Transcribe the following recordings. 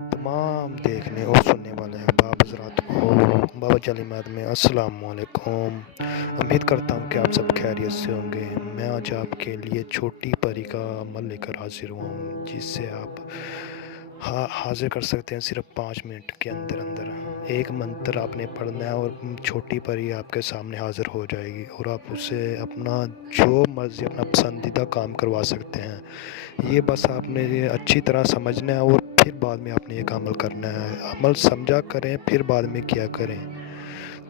तमाम देखने और सुनने वाले अहबाब हज़रात को बाबा जलीमात में अस्सलाम वालेकुम। उम्मीद करता हूँ कि आप सब खैरियत से होंगे। मैं आज आपके लिए छोटी परी का अमल लेकर हाजिर हुआ हूँ, जिससे आप हाजिर कर सकते हैं सिर्फ 5 मिनट के अंदर अंदर। एक मंत्र आपने पढ़ना है और छोटी परी आपके सामने हाजिर हो जाएगी और आप उससे अपना जो मर्ज़ी अपना पसंदीदा काम करवा सकते हैं। ये बस आपने ये अच्छी तरह समझना है और फिर बाद में आपने एक अमल करना है। अमल समझा करें, फिर बाद में किया करें।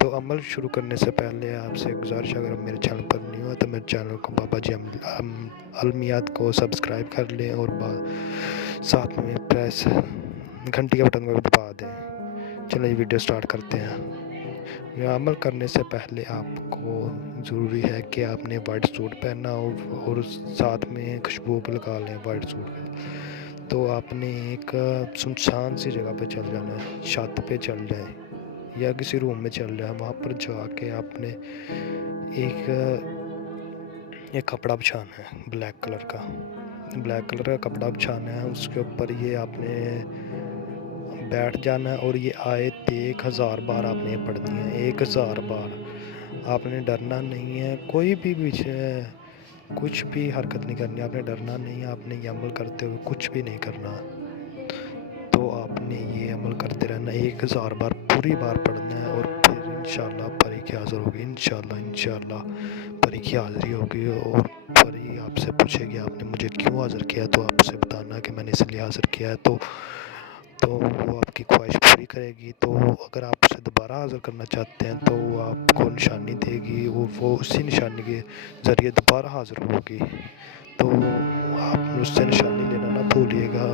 तो अमल शुरू करने से पहले आपसे गुजारिश, अगर मेरे चैनल पर नहीं हुआ तो मेरे चैनल को बाबा जी अलमियात को सब्सक्राइब कर लें और साथ में प्रेस घंटी के बटन को दबा दें। चलिए वीडियो स्टार्ट करते हैं। यह अमल करने से पहले आपको ज़रूरी है कि आपने वाइट सूट पहनना और साथ में खुशबू भी लगा लें वाइट सूट पे। तो आपने एक सुनसान सी जगह पे चल जाना है, छत पे चल जाए या किसी रूम में चल जाए। वहाँ पर जाके आपने एक कपड़ा बिछाना है, ब्लैक कलर का कपड़ा बिछाना है। उसके ऊपर ये आपने बैठ जाना है और ये आयत 1000 बार आपने पढ़नी है। 1000 बार आपने डरना नहीं है, कोई भी कुछ भी हरकत नहीं करनी, आपने डरना नहीं है। आपने ये अमल करते हुए कुछ भी नहीं करना, तो आपने ये अमल करते रहना। 1000 बार पूरी बार पढ़ना है और फिर इंशाल्लाह परी की हाज़िर होगी। इंशाल्लाह परी की हाज़िरी होगी और परी आपसे पूछेगी आपने मुझे क्यों हाज़िर किया, तो आप उसे बताना कि मैंने इसलिए हाज़िर किया है। तो वो आपकी ख्वाहिश पूरी करेगी। तो अगर आप उसे दोबारा हाज़िर करना चाहते हैं तो वो आपको निशानी देगी और वो उसी निशानी के ज़रिए दोबारा हाज़िर होगी। तो आप उससे निशानी लेना ना भूलिएगा।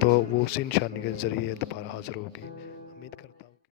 तो वो उसी निशानी के ज़रिए दोबारा हाज़िर होगी। उम्मीद करता हूँ